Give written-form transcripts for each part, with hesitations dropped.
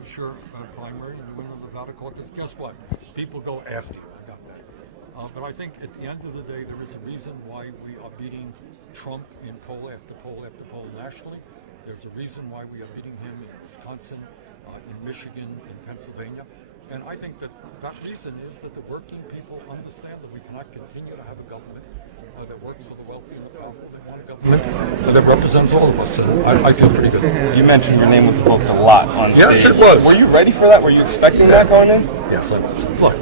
Hampshire primary and you win the Nevada caucus, guess what? People go after you. I got that. But I think at the end of the day, there is a reason why we are beating Trump in poll after poll after poll nationally. There's a reason why we are beating him in Wisconsin, in Michigan, in Pennsylvania. And I think that reason is that the working people understand that we cannot continue to have a government that works for the wealthy and the powerful. They want a government that represents all of us. And I feel pretty good. You mentioned your name was invoked a lot on stage. Yes, it was. Were you ready for that? Were you expecting that going in? Yes, I was. Look,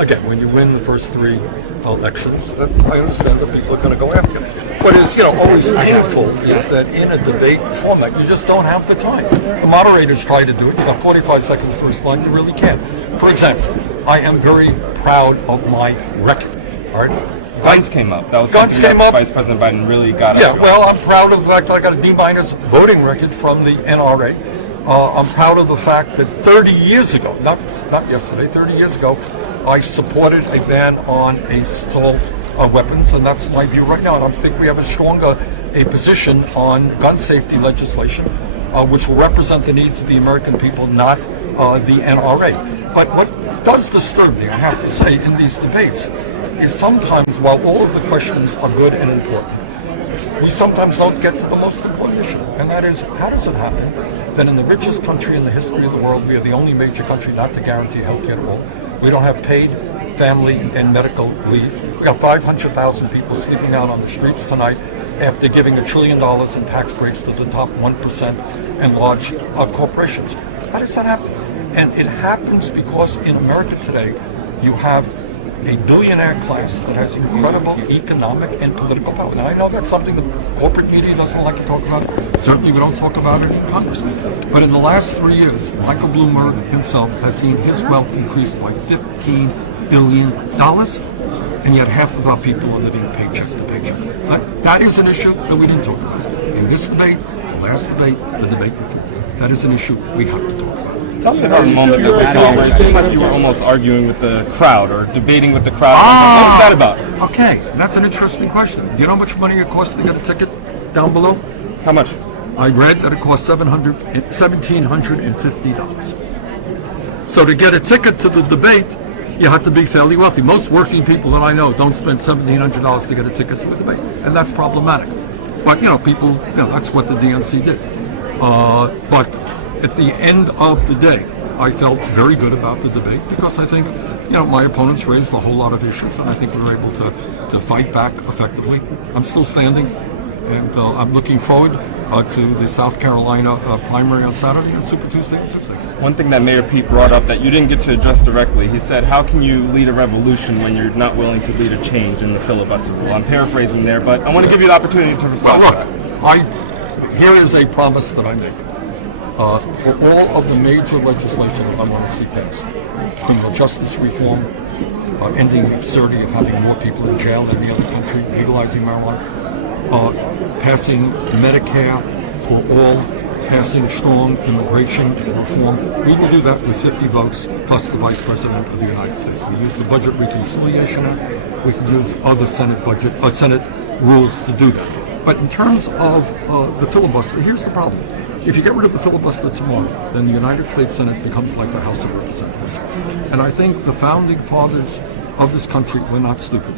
again, when you win the first three elections, I understand that people are going to go after you. What is, always painful is that in a debate format, you just don't have the time. The moderators try to do it. You got 45 seconds to respond. You really can't. For example, I am very proud of my record. All right. Guns came up. That was Guns something came that up. Vice President Biden really got Yeah, up. well, I'm proud of the fact that I got a D- voting record from the NRA. I'm proud of the fact that 30 years ago, not yesterday, 30 years ago, I supported a ban on assault weapons, and that's my view right now. And I think we have a position on gun safety legislation, which will represent the needs of the American people, not the NRA. But what does disturb me, I have to say, in these debates, is sometimes, while all of the questions are good and important, we sometimes don't get to the most important issue, and that is, how does it happen that in the richest country in the history of the world, we are the only major country not to guarantee health care to all? We don't have paid family and medical leave. We got 500,000 people sleeping out on the streets tonight after giving $1 trillion in tax breaks to the top 1% and large corporations. How does that happen? And it happens because in America today, you have a billionaire class that has incredible economic and political power. Now, I know that's something the corporate media doesn't like to talk about. Certainly we don't talk about it in Congress. But in the last 3 years, Michael Bloomberg himself has seen his wealth increase by $15 billion, and yet half of our people are living paycheck to paycheck. That is an issue that we didn't talk about. In this debate, the last debate, the debate before, that is an issue we have to talk about. Tell me about a moment that we saw where it seemed like you were almost arguing with the crowd or debating with the crowd. What was that about? Okay, that's an interesting question. Do you know how much money it costs to get a ticket down below? How much? I read that it costs $1,750. So to get a ticket to the debate, you have to be fairly wealthy. Most working people that I know don't spend $1,700 to get a ticket to a debate, and that's problematic. But people, that's what the DNC did. But at the end of the day, I felt very good about the debate because I think, my opponents raised a whole lot of issues, and I think we were able to fight back effectively. I'm still standing, and I'm looking forward to the South Carolina primary on Saturday and Super Tuesday on Tuesday. One thing that Mayor Pete brought up that you didn't get to address directly, he said, how can you lead a revolution when you're not willing to lead a change in the filibuster rule? I'm paraphrasing there, but I want to give you the opportunity to respond. Well, look, here is a promise that I make. For all of the major legislation that I want to see passed, criminal justice reform, ending the absurdity of having more people in jail than any other country, legalizing marijuana, passing Medicare for all, passing strong immigration reform. We will do that with 50 votes plus the Vice President of the United States. We use the Budget Reconciliation Act. We can use other Senate rules to do that. But in terms of the filibuster, here's the problem. If you get rid of the filibuster tomorrow, then the United States Senate becomes like the House of Representatives. And I think the founding fathers of this country were not stupid.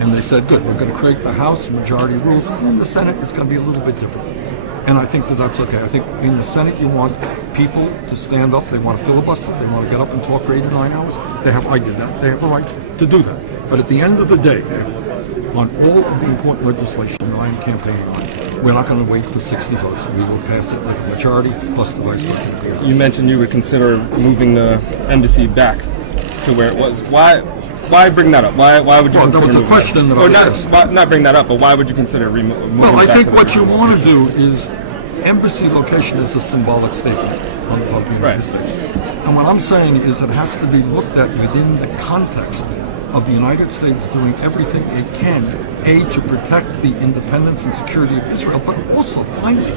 And they said, good, we're going to create the House majority rules, and in the Senate it's going to be a little bit different. And I think that that's okay. I think in the Senate you want people to stand up. They want to filibuster. They want to get up and talk for 8 or 9 hours. I did that. They have a right to do that. But at the end of the day, on all of the important legislation that I am campaigning on, we're not going to wait for 60 votes. We will pass it with a majority plus the Vice President. You mentioned you would consider moving the embassy back to where it was. Why bring that up? Why would you? Well, there was a question that I was asked. Not bring that up, but why would you consider moving? Well, I back think to what you want to do is, embassy location is a symbolic statement on the United States. And what I'm saying is it has to be looked at within the context of the United States doing everything it can, to protect the independence and security of Israel, but also, finally,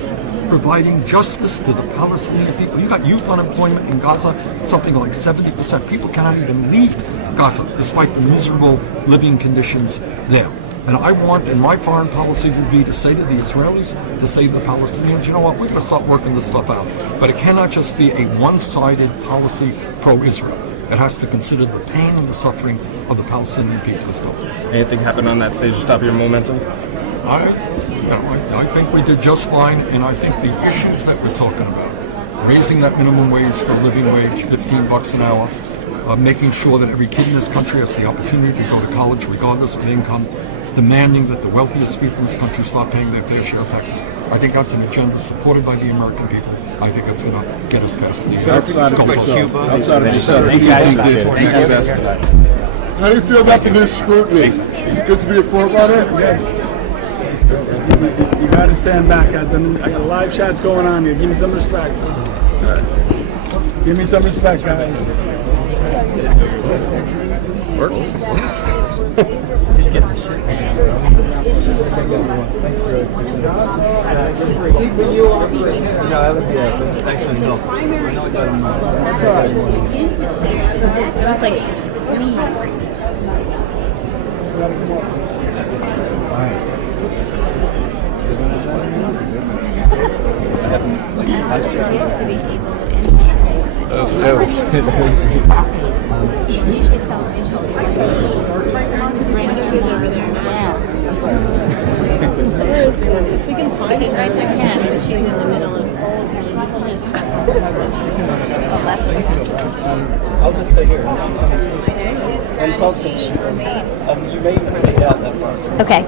providing justice to the Palestinian people. You got youth unemployment in Gaza, something like 70%. People cannot even leave Gaza, despite the miserable living conditions there. And I want, and my foreign policy would be to say to the Israelis, to say to the Palestinians, you know what, we're going to start working this stuff out. But it cannot just be a one-sided policy pro-Israel. It has to consider the pain and the suffering of the Palestinian people as well. Anything happened on that stage to stop your momentum? I think we did just fine, and I think the issues that we're talking about, raising that minimum wage, the living wage, $15 an hour, making sure that every kid in this country has the opportunity to go to college regardless of income, demanding that the wealthiest people in this country stop paying their fair share of taxes. I think that's an agenda supported by the American people. I think it's going to get us past the outside of Cuba. Outside of How do you feel about the new scrutiny? Is it good to be a front runner? You got to stand back, guys. I got live shots going on here. Give me some respect. Give me some respect, guys. That's like squeeze. To be able to you should tell Rachel to bring the kids over there. If we can find it right there, can, but she's in the middle of I'll just stay here. And talk to you. You may make it out that far. okay.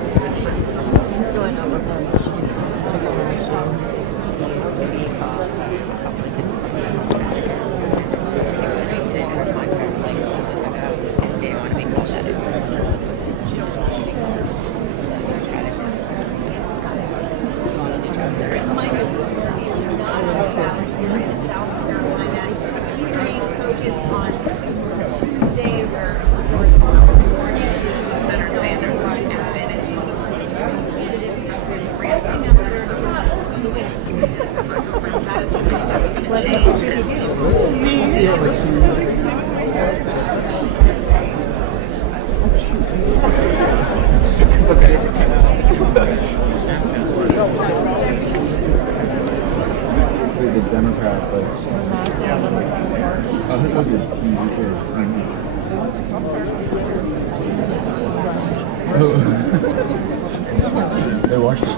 The Democrats, like, I think it was a TV show. They watched it.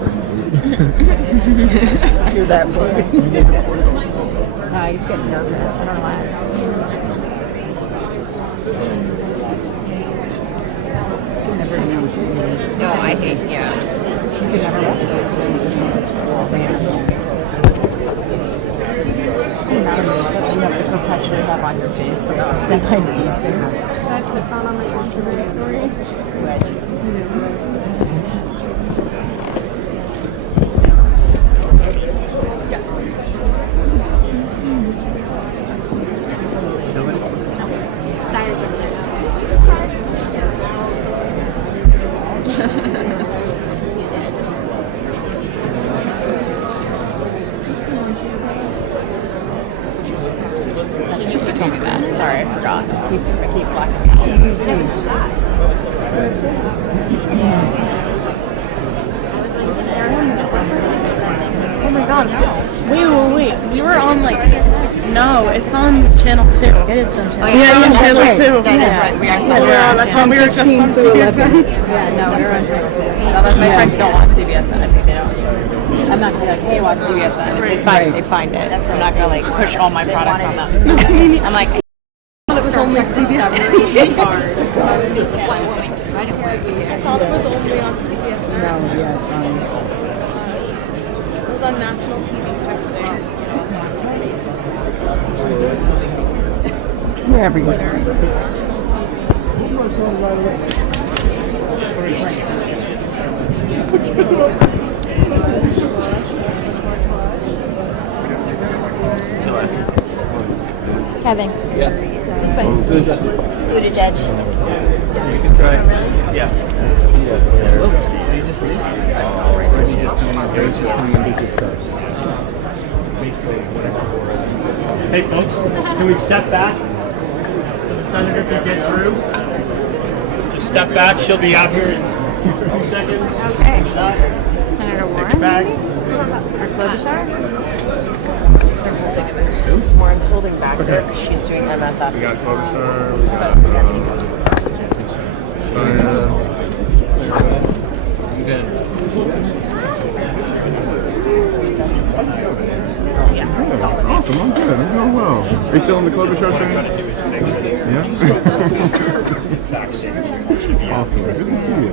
You're that boy. No, I just get nervous. I don't know why. No, I hate, yeah. You can never watch it. You have to perpetually have on your face like semi-decent. I put that on my Instagram story. You told me that. Sorry, I forgot. I keep blacking out. Oh my god. Wait. We were on like... No, it's on channel 2. It is on channel 2. Yeah, on channel 2. That is right. We are So we're on channel 2. channel 2. We were just on CBS. Yeah, no, we're on channel 2. My friends don't watch CBS. I think they don't. I'm not gonna be like, hey, watch CBS. They find it. That's I'm not gonna like push all my products on them. I'm like, it was only CBS. I thought it was only on CBS. No, yeah, It was on national TV next day. wherever you Kevin. Yeah. Who's that? Buttigieg. You can try. Yeah. Hey folks, can we step back so the senator can get through? Just step back, she'll be out here in 2 seconds. Okay. Senator Warren, Back. maybe? Or Klobuchar? Warren's holding back there because she's doing MSF. We got Klobuchar. Awesome, I'm good. I'm doing well. Are you still in the Klobuchar train? Yeah. Awesome. Good to see you.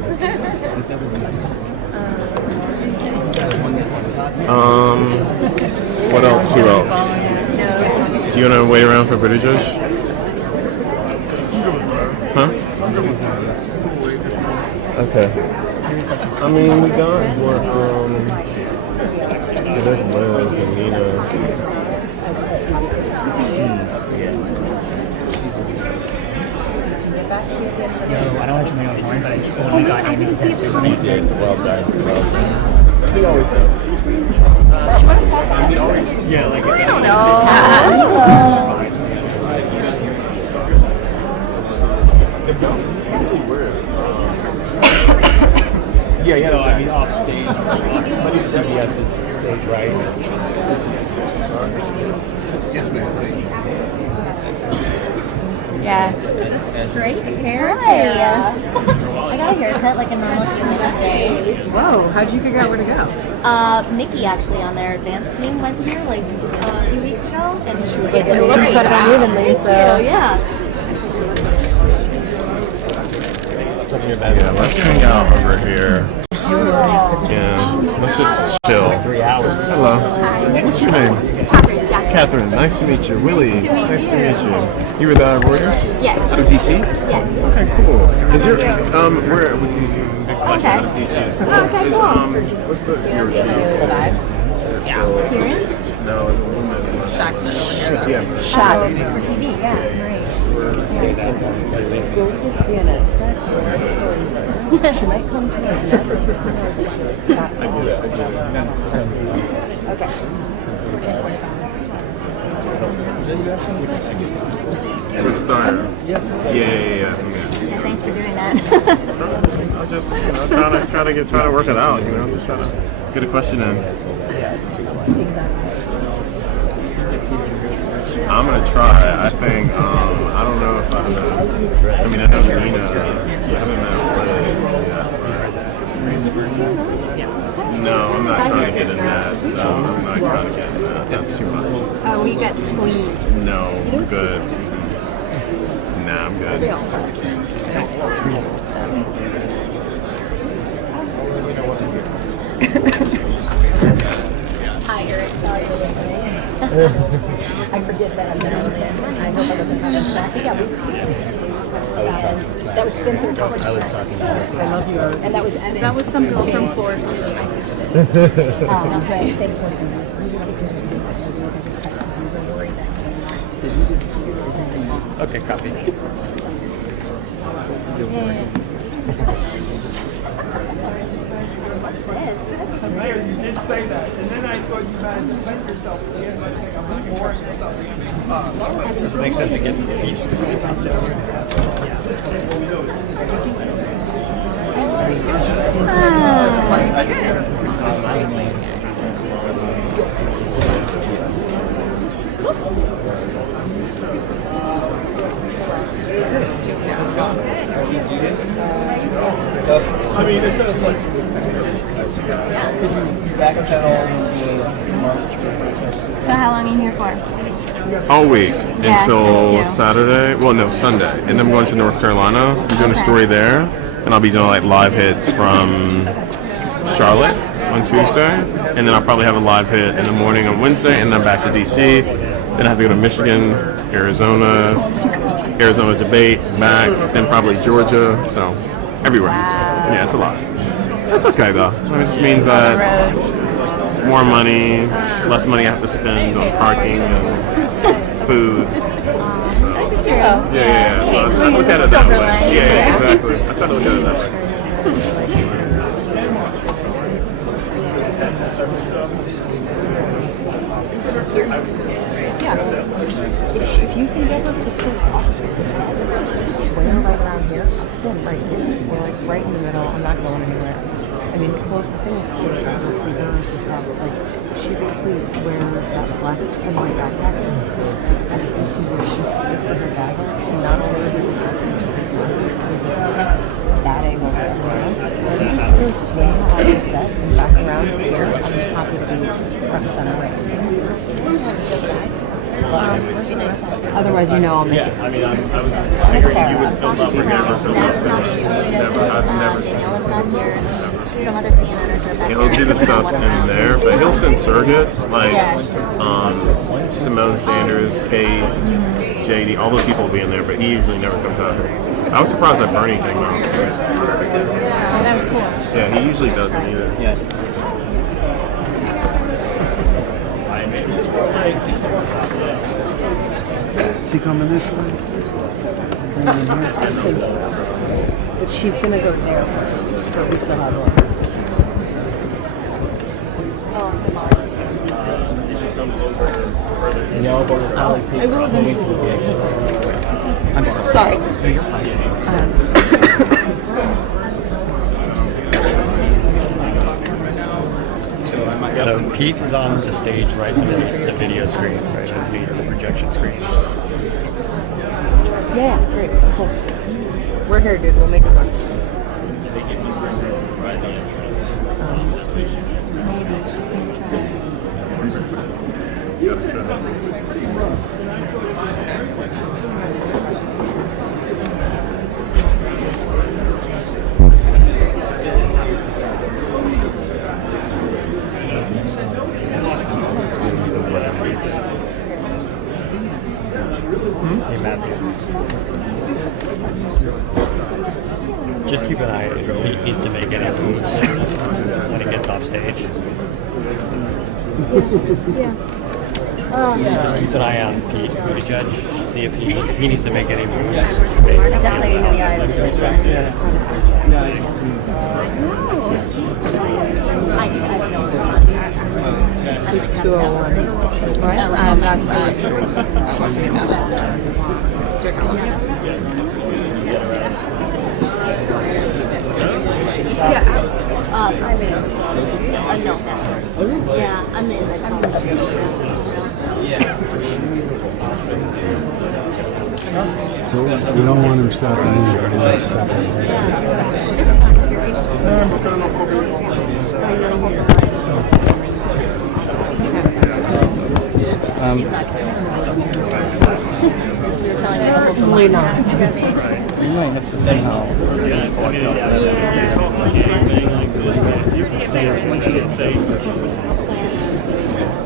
What else? Who else? Do you want to wait around for Buttigieg? Huh? Okay. I mean, we got what? There's Liz and Nina. Yo, I don't want to make a point, but I totally got Amy's attention. You did. Well done. Well done. He always does. Yeah, like Yeah. no, I mean off stage. CBS is stage right. This is Yes, ma'am. Yeah. Straight hair too. I got a haircut like a normal human today. Whoa, how'd you figure out where to go? Nikki actually on their advanced team went here like a few weeks ago, and she was like, It looks sort of unevenly, so. yeah. Yeah, let's hang out over here. Yeah, let's just chill. 3 hours. Hello. What's your name? Catherine. Nice to meet you. Willie. Nice to meet you. You were the Reuters? Yes. OTC? Yes. Okay, cool. Is there where Okay. is what's the your Kieran? No, it's a woman. Yeah. Shot. For TV, yeah. Go to CNN. She might come to us Okay. Good start. Yeah. Thanks for doing that. I'll just try to work it out. Just try to get a question in. I'm gonna try. I think. I don't know if I mean, I know Nina. I haven't met Liz yet. No, I'm not trying to get in that. No, I'm not trying to get in that. That's too much. Oh, we got squeezed. No, I'm good. Nah, I'm good. Hi, Eric. Sorry for listening. I forget that I'm down there. I hope I wasn't talking smack. But yeah, we that was Spencer talking smack. I was talking about I love you. And that was Evan. That was some girl from Florida. Okay. Thanks for Okay, copy. Mayor, you did say that, and then I thought you had to defend yourself at the end by saying I'm not going to trust myself. Does it make sense to get each speech out there? I mean, it does like. So how long are you here for? All week Yeah, until just you. Saturday. Well, no, Sunday, and then I'm going to North Carolina. I'm doing a story there, and I'll be doing like live hits from Charlotte on Tuesday, and then I'll probably have a live hit in the morning on Wednesday, and then back to DC. Then I have to go to Michigan, Arizona debate, back, then probably Georgia. So everywhere. Yeah, it's a lot. That's okay though. It just means that more money, less money I have to spend on parking and food. So yeah. So I look at it that way. Yeah, exactly. I try to look at it that way. If you can get her to sit off the set, square right around here, I'll stand right here. We're like right in the middle. I'm not going anywhere. I mean, well, the thing is, she basically wears that black and white backpack. That's basically where she stayed for her battle. And not only is it distracting, she's batting over everyone else. So you just sort of swing on the set and back around here. I'm just happy to be front and center. Otherwise, you know, I'll miss it. I mean, I figured you would film up regardless of what's finished. I've never seen it. Some other CNNers are back He'll do the stuff in there, but he'll send surrogates like Simone Sanders, Kate, JD, all those people will be in there, but he usually never comes out. I was surprised that Bernie came out. that was cool. Yeah, he usually doesn't either. Yeah. Is he coming this way? But she's gonna go there first, so we still have one. No, but I'll take I will going to the gig. I'm sorry. Sorry. No, you're fine. So Pete is on the stage right under the video screen, right underneath the projection screen. Yeah, great. Cool. We're here, dude. We'll make it work. Maybe she's gonna Hey Matthew. Just keep an eye. He needs to make any moves when he gets off stage. Keep an eye on Pete Buttigieg. See if he needs to make any moves. definitely the Who's 201? Right? That's right. I'm in. No, that's first. Yeah, I'm in. So we don't want him stopping anywhere. Probably not. You might have to somehow.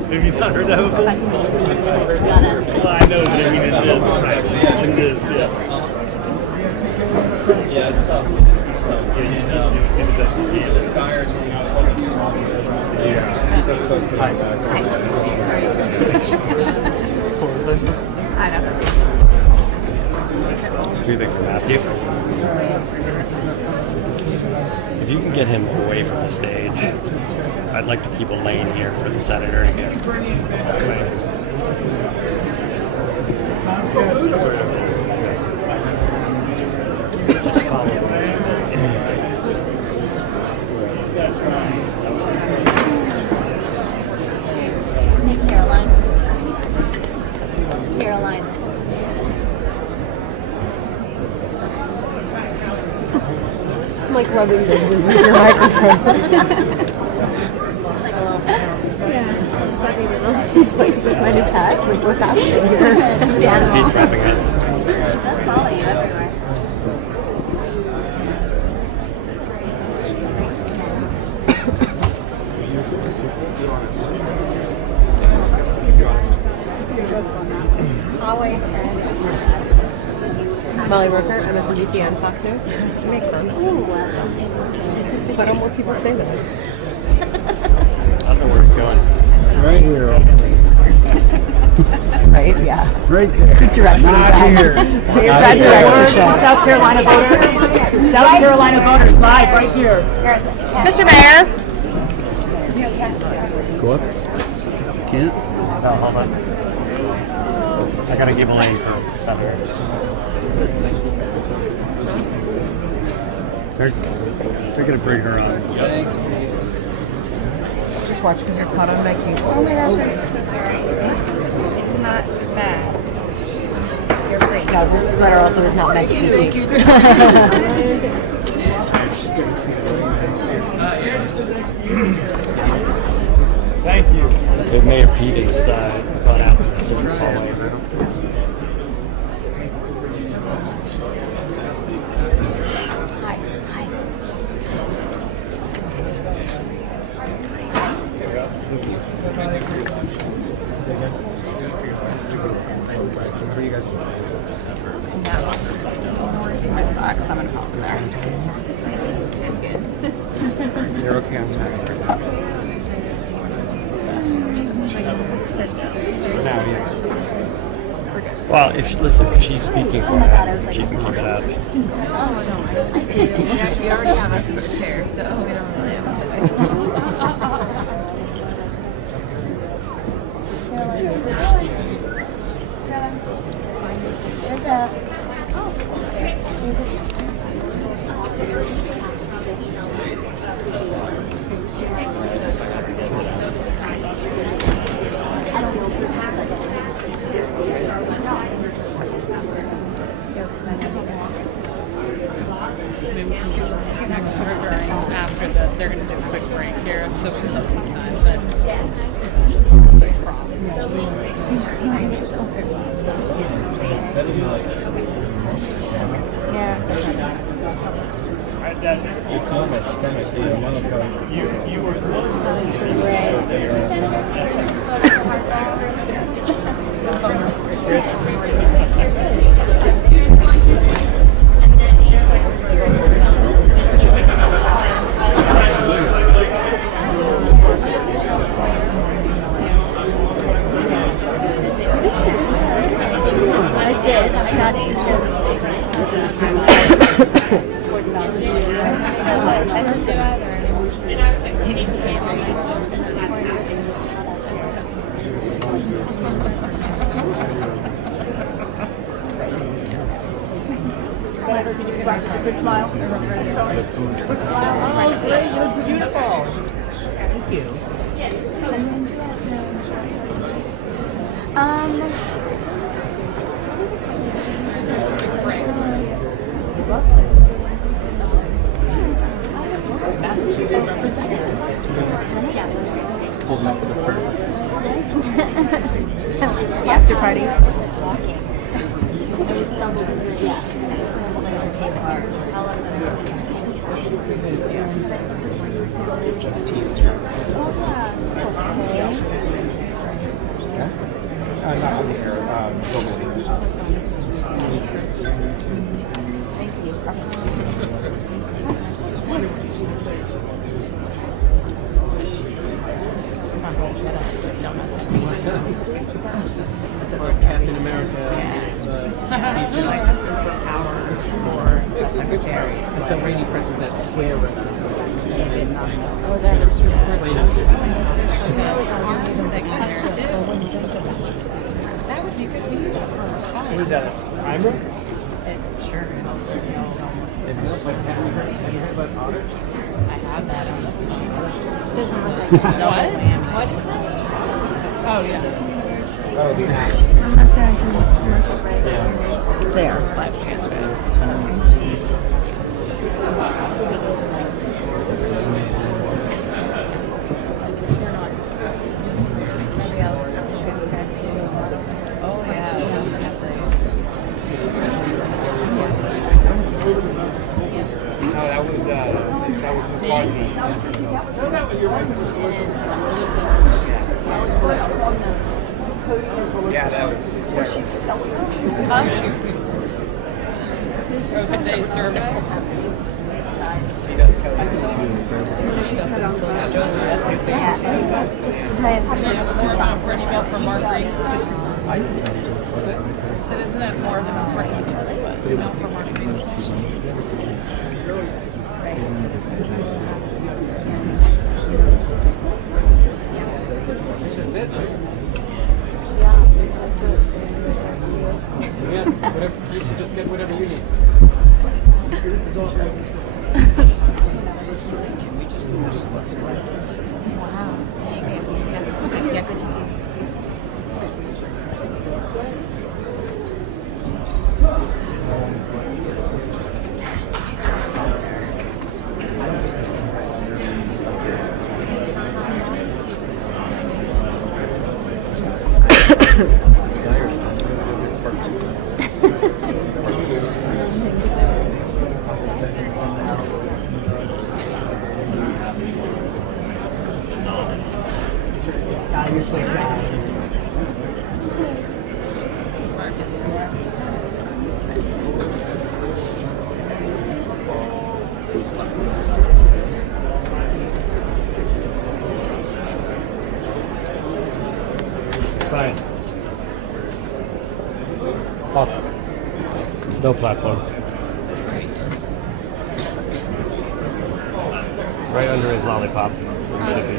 Have you not heard that before? Well, I know, but I mean, it is. It is, yeah. Yeah, it's tough. I don't know. What do you think for Matthew? If you can get him away from the stage, I'd like to keep a lane here for the senator to get that way. Sort of. Just follow him. Caroline. Caroline. I'm like rubbing noses with your microphone. It's like a little Like, is this my new pet? Like, what's happening here? Pete's wrapping up. It does follow you everywhere. Always. Molly Rooker, MSNBC and Fox News. It makes sense. Why don't more people say that? I don't know where he's going. Right here. Right? Yeah. Right there. Direction Not here. That directs the show. South Carolina voters. South Carolina voters live right here. Mr. Mayor. Go up. Can't? No, hold on. I gotta give Elaine for Senator. They're gonna bring her on. Just watch because you're caught on my cable. Oh my gosh, I'm so sorry. It's not bad. You're free. No, this sweater also is not meant to be taped. Thank you. The Mayor Pete is gone out in this hallway. My stocks, I'm gonna pop in there. You're okay on that. Well, if she's speaking for her, she can keep it up. Oh no, I do. We already have us in the chair, so we don't really have There's a. next or during after they're going to do a quick break here, so we still some time, but it's no problem. It's on my stomach. You were close. I did. I got it because I don't do Good smile. Good smile. Oh, great. You're beautiful. Thank you. After party. Just teased her. Not on the air, globally. Captain America is like a superpower for the secretary. And so Rainey presses that square with her. Oh, that's true. That would be good for fun. What is that, a primer? It sure helps with the old. It looks like have you heard about otter? I have that on the phone. What is that? Oh, yeah. Oh, the ash. They are flat transfers. Oh, yeah. No, that was McCartney. Yeah, that was. She's selling. Or today's survey. She does tell you. Pretty bill for Mark Reese. So isn't it more of an important bill for Mark Reese? You should just get whatever you need. Yeah, good to see you. Fine. Off. No platform. Right under his lollipop. Should be.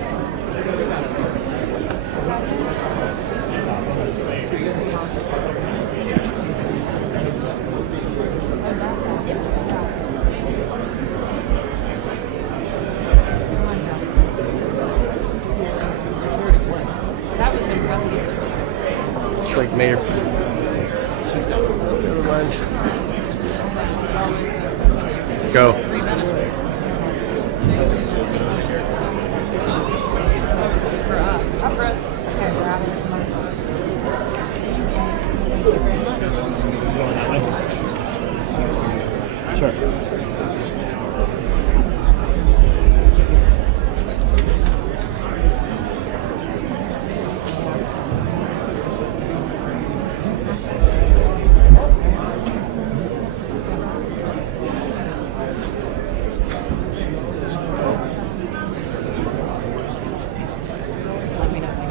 That was impressive. It's like Mayor. Never mind. Go. For us. Okay, grab some commercials. Going that way? Sure. Let me know if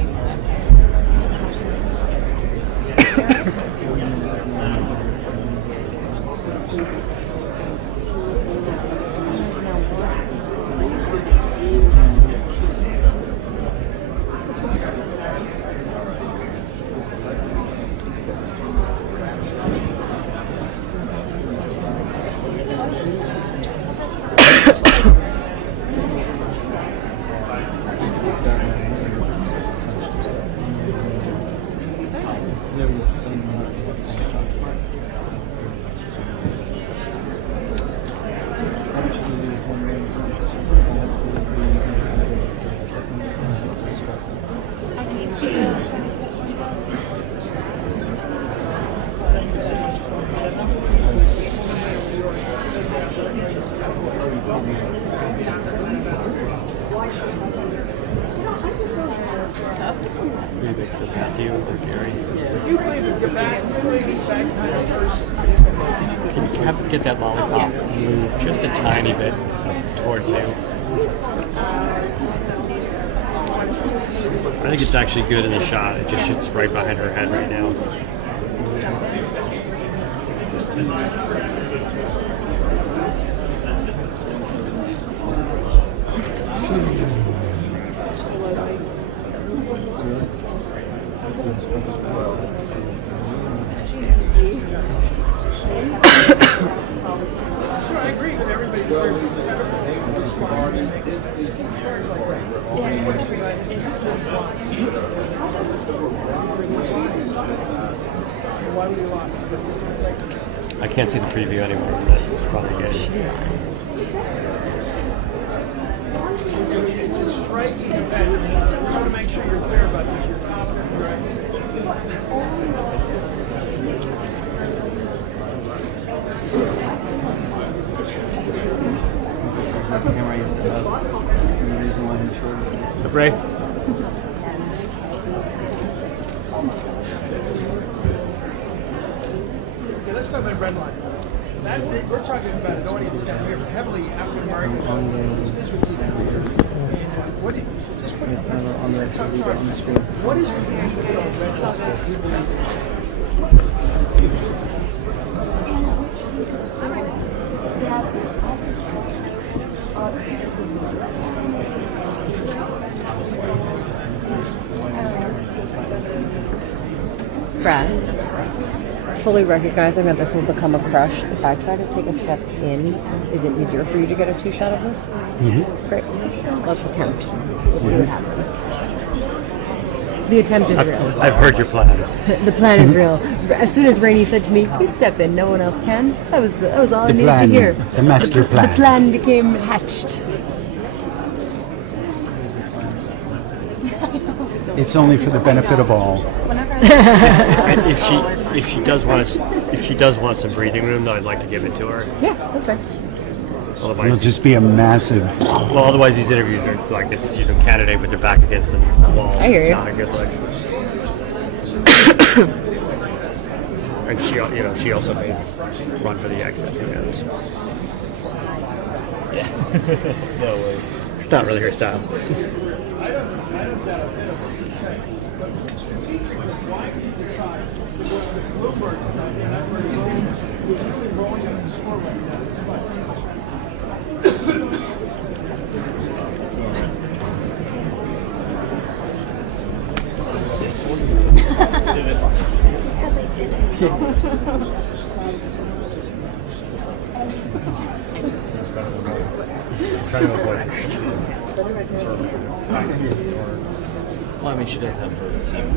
you need more. Pretty big for Matthew or Gary. Can you get that lollipop move just a tiny bit towards you? I think it's actually good in the shot. It just sits right behind her head right now. I can't see the preview anymore, but it's probably good. Striking event. I want to make sure you're clear about this. You're confident, right? Ray? Okay, let's talk about red line. We're talking about an audience down here, heavily African American. What do you, On the screen. what is your reaction to red line? Brad. fully recognizing that this will become a crush, if I try to take a step in, is it easier for you to get a 2 shot of this? Mm-hmm. Great. Let's attempt. We'll see what happens. The attempt is real. I've heard your plan. The plan is real. As soon as Rainey said to me, "You step in, no one else can," that was all I needed to hear. The master plan. The plan became hatched. It's only for the benefit of all. And if she does want some breathing room, though, I'd like to give it to her. Yeah, that's right. It'll Otherwise, just be a massive. Well, otherwise these interviews are like it's candidate with their back against the wall. I hear It's you. not a good look. And she also may run for the exit. Who knows? Yeah. No way. It's not really her style. Trying to avoid it. Well, I mean, she does have her team.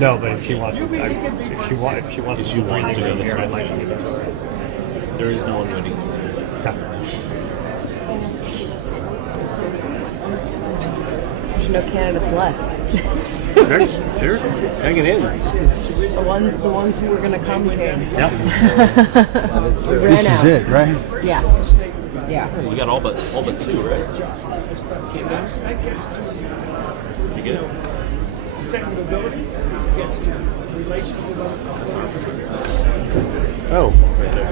No, but if she wants to, if she wants to go this way, I'd like to give it to her. There is no one winning. There's no candidates left. They're hanging in. The ones who were gonna come came. Yep. We ran this is out. it, right? Yeah. Yeah. We got all but 2, right? Came down. You get it? Oh. Right there.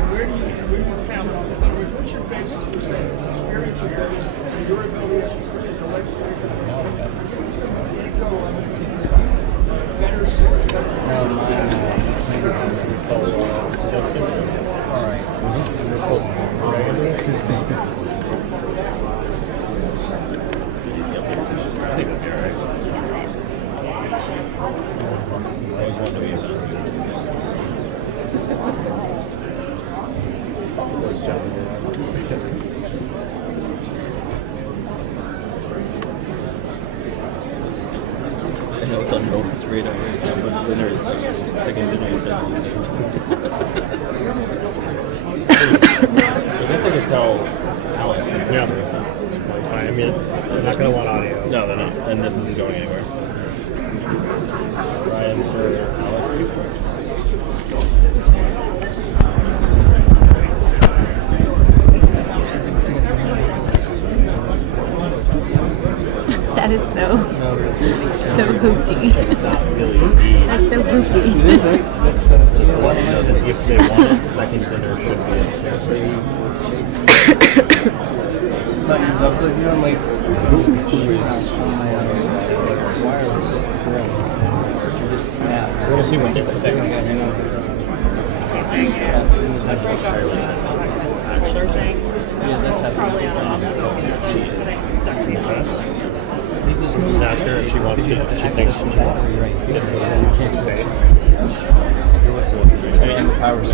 I know it's on Roman's radar right now, but dinner is done. Second dinner is done at the same time. I guess I could tell Alex. Yeah. I mean, they're not going to want audio. No, they're not. And this isn't going anywhere. Ryan for Alex. That is so hoopty. It's not really the. That's so hoopty. If they want it, second dinner should be upstairs. We'll see when the second Just ask her if she wants to, if she thinks she wants to space. I mean, the powers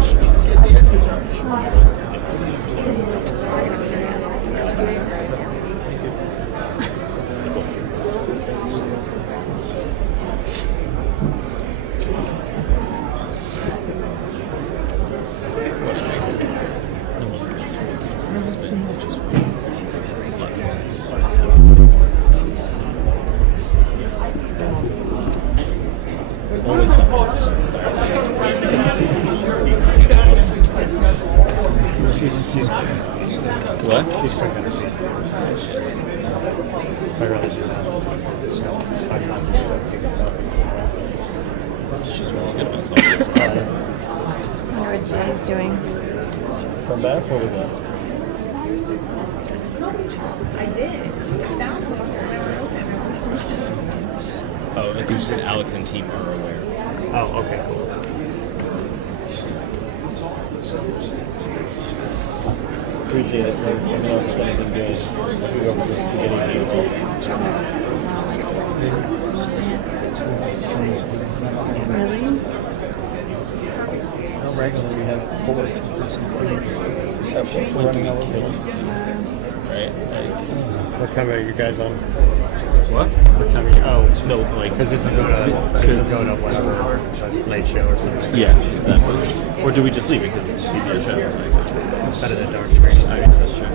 always what? She's quick on her feet. I'd rather do that. It's fine not to do that. She's really good about something. I wonder what Jay's doing. From back? What was that? Oh, I think you said Alex and team are aware. Oh, okay, cool. Appreciate it. Let me know if it's anything good. We go for the spaghetti noodles. Really? regularly have 4 or 2% that we're running over. Right? Like, What time are you guys on? what? What time are you? Oh, No, like, because this is going to whatever, a late show or something. yeah, exactly. Or do we just leave it because it's a CBS show? Better than dark screen. I guess that's true.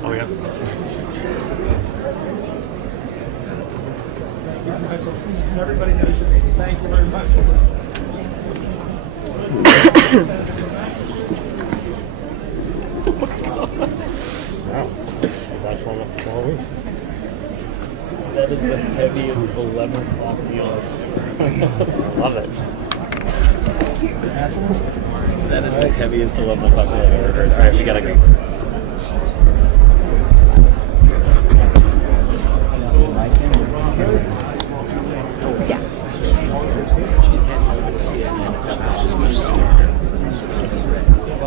Oh yeah. Everybody knows. Thank you very much. Wow. Last one of the whole week. That is the heaviest 11 o'clock meal I've ever. Love it. That is the heaviest 11 o'clock meal I've ever heard. Alright, we gotta go.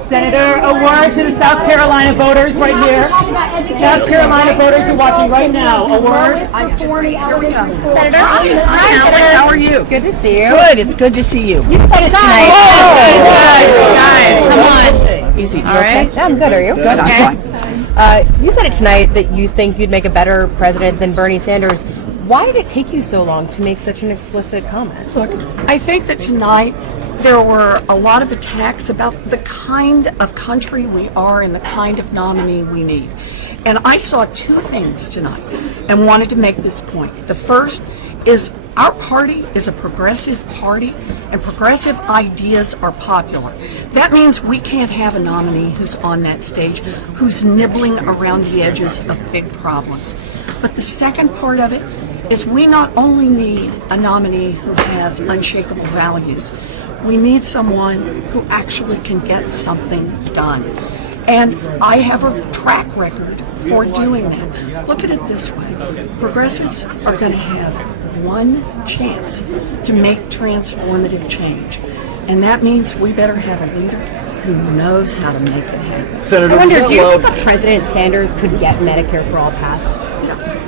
Senator, a word to the South Carolina voters right here. South Carolina voters are watching right now. A word. Senator, How are you? good to see you. Good. It's good to see you. You said it tonight. Guys, come on. Easy. All right. Yeah, I'm good. Are you? Good. I'm fine. You said it tonight that you think you'd make a better president than Bernie Sanders. Why did it take you so long to make such an explicit comment? Look, I think that tonight there were a lot of attacks about the kind of country we are and the kind of nominee we need. And I saw two things tonight and wanted to make this point. The first is our party is a progressive party and progressive ideas are popular. That means we can't have a nominee who's on that stage who's nibbling around the edges of big problems. But the second part of it is we not only need a nominee who has unshakable values, we need someone who actually can get something done. And I have a track record for doing that. Look at it this way. Progressives are going to have one chance to make transformative change. And that means we better have a leader who knows how to make it happen. I wonder, do you think President Sanders could get Medicare for all passed?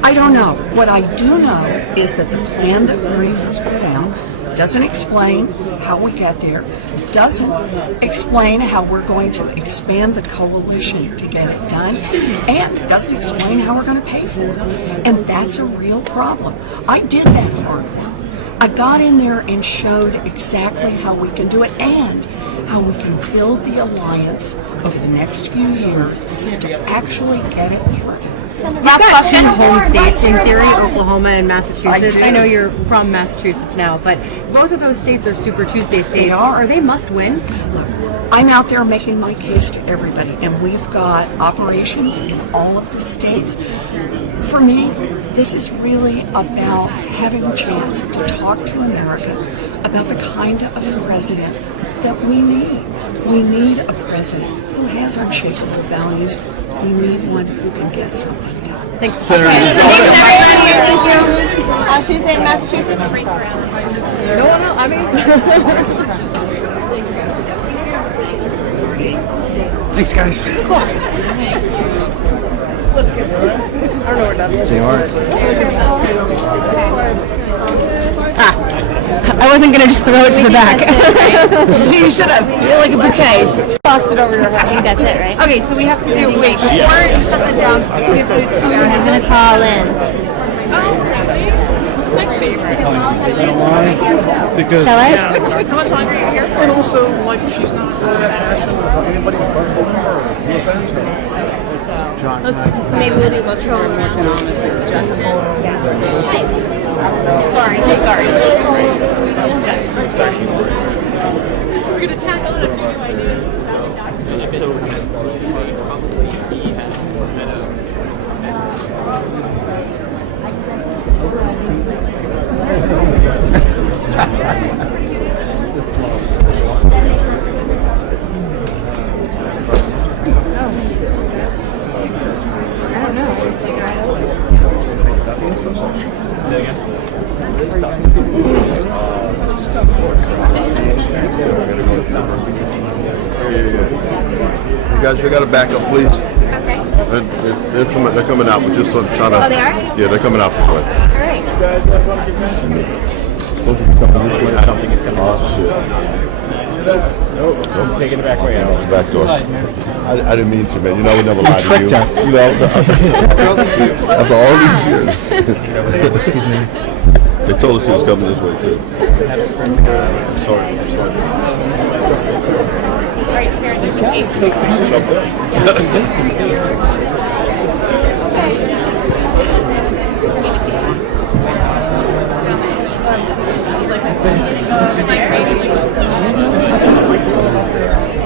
I don't know. What I do know is that the plan that Bernie has put out doesn't explain how we get there, doesn't explain how we're going to expand the coalition to get it done, and doesn't explain how we're going to pay for it. And that's a real problem. I did that hard work. I got in there and showed exactly how we can do it and how we can build the alliance over the next few years to actually get it through. You've got two home states, in theory, Oklahoma and Massachusetts. I do. I know you're from Massachusetts now, but both of those states are Super Tuesday states. They are. They must win? Look, I'm out there making my case to everybody, and we've got operations in all of the states. For me, this is really about having a chance to talk to America about the kind of president that we need. We need a president who has unshakable values. We need one who can get something done. Thanks. Thanks, everybody. Thank you. On Tuesday in Massachusetts. No, I mean... Thanks, guys. Cool. I don't know where Dustin is. I wasn't going to just throw it to the back. You should have. Like a bouquet. Just tossed it over your head. I think that's it, right? Okay, so we have to do, wait, before you shut that down, we have to do I'm going to call in. Because Shall I? and also, like, she's not really that passionate about anybody but her. Maybe we'll do control. Sorry, so sorry. We're going to tackle it a few ideas. Say again? You guys, you got to back up, please. Okay. They're coming out. We're just sort of trying to. Oh, they are? Yeah, they're coming out this way. All right. I don't think he's coming this way. Nope. Taking the back way out. Back door. I didn't mean to, man. You know, we never lied to you. tricked us. You know, after all these years. Excuse me. They told us he was coming this way, too. I'm sorry. All right, Taryn, this is 8.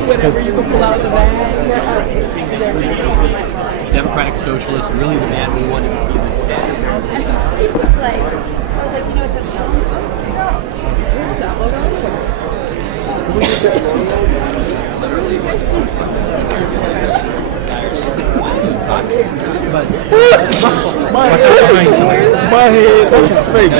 Whatever you can pull out of the bag. Democratic Socialist, really the man we wanted to be the standard. I was like, you know what that My head is fake.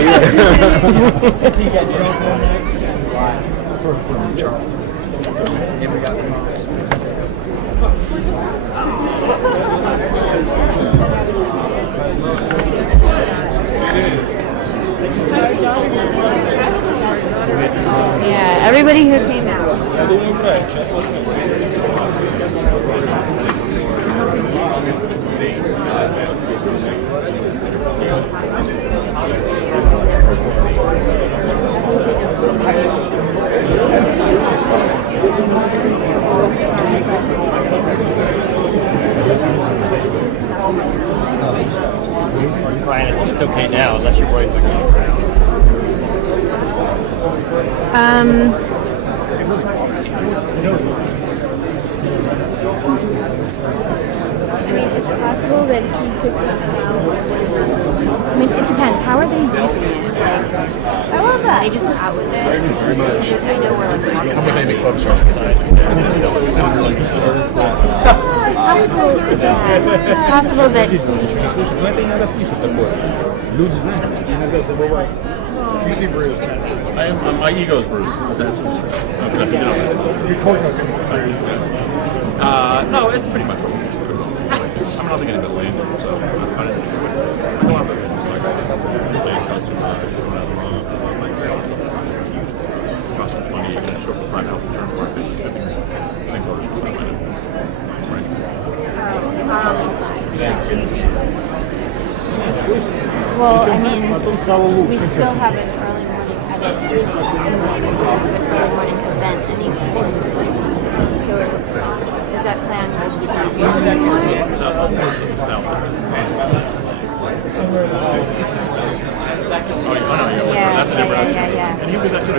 Yeah, everybody who came out. Brian, it's okay now, unless your boys are I mean, it's possible that he could come out. I mean, it depends. How are they using it? Like, I love that. They just out with it. very much. I know we're like talking I'm with about Amy it. Klobuchar inside. It's possible that You see Bruce. My ego is Bruce. No, it's pretty much what it is. I'm not thinking of land, so I'm kind of interested. I don't have a vision. It's like land custom, costs money, you're going to show up the private health insurance market. I think voters will find it. well, I mean, we still have an early morning edit and we have a good early morning event anyway. So is that plan? Yeah. And he was at that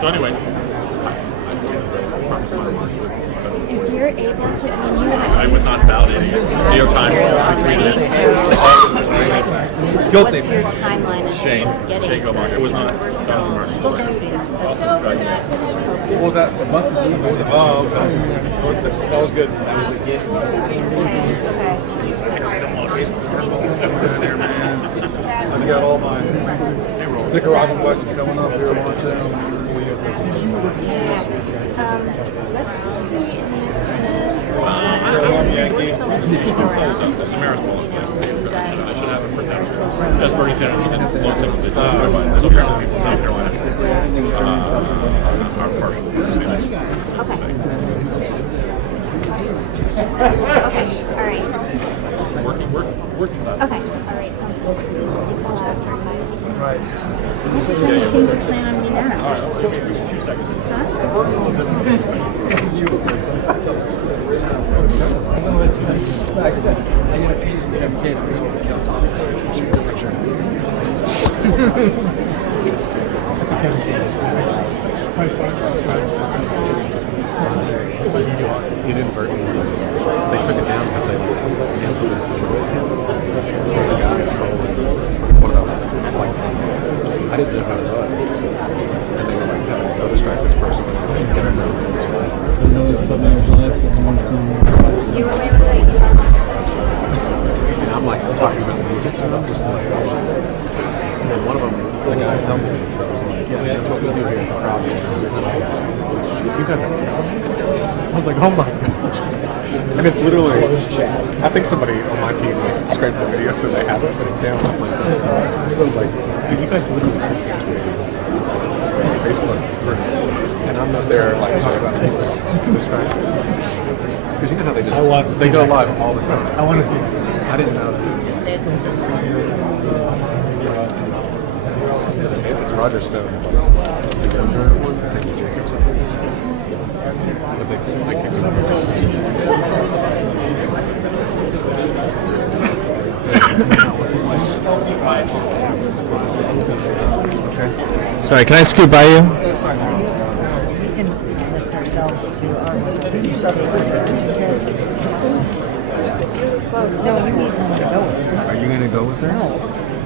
So anyway, If you're able to, I mean, you I would not validate it. New York Times retweeted it. Guilty. What's your timeline of Shane, getting take over. It was not Martin. What was that? A month ago? Oh, okay. That was good. That was a gift. I've got all my Nicaraguan questions coming up here on town. Let's see. It's a marathon. I should have it put down. As Bernie Sanders said, low single digits. South Carolina. Our partial. Okay. All right. Working. Okay. All right. Sounds good. It's allowed for 5. Right. What's the time to change his plan on me now? All right, I'll give you 2 seconds. Inadvertently, they took it down because they canceled this situation. Because they got in trouble with one of the flight cancel. I didn't know how to do it. And they were like, no, distract this person. Get them And I'm like talking about music stuff, just like, and then one of them, the guy filmed me, was like, yeah, that's what we do here at the crowd. You guys are, I was like, oh my gosh. And it's literally, I think somebody on my team like scraped the video so they have it, but it's down on my like, so you guys literally sit here on Facebook group, and I'm not there like talking about music to distract me. Because you know how they just, they go live all the time. I want to see it. I didn't know that. It's Roger Stone. The younger one, St. Jacobs. But they kicked him out. Sorry, can I scoot by you? We can lift ourselves to our No, you need someone to go with. Are you going to go with her? No.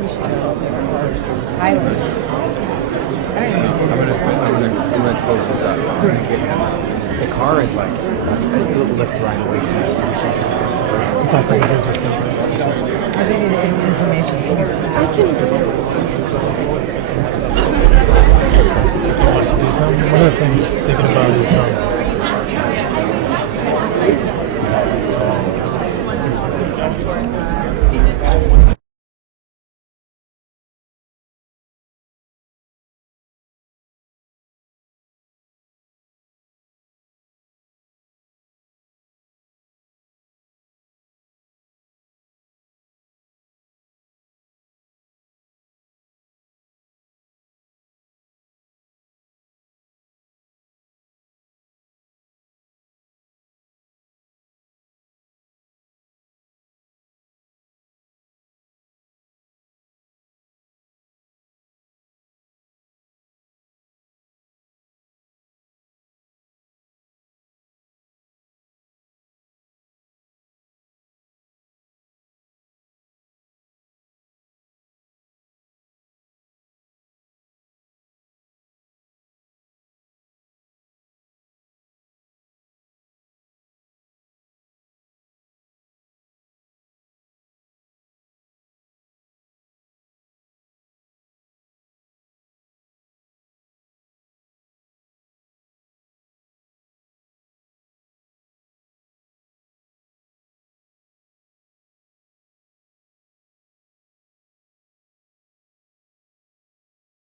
We should go there. I don't know. I'm gonna close this up. The car is like, it'll lift right away from us. So we should just. I think information. I can. One of the things thinking about is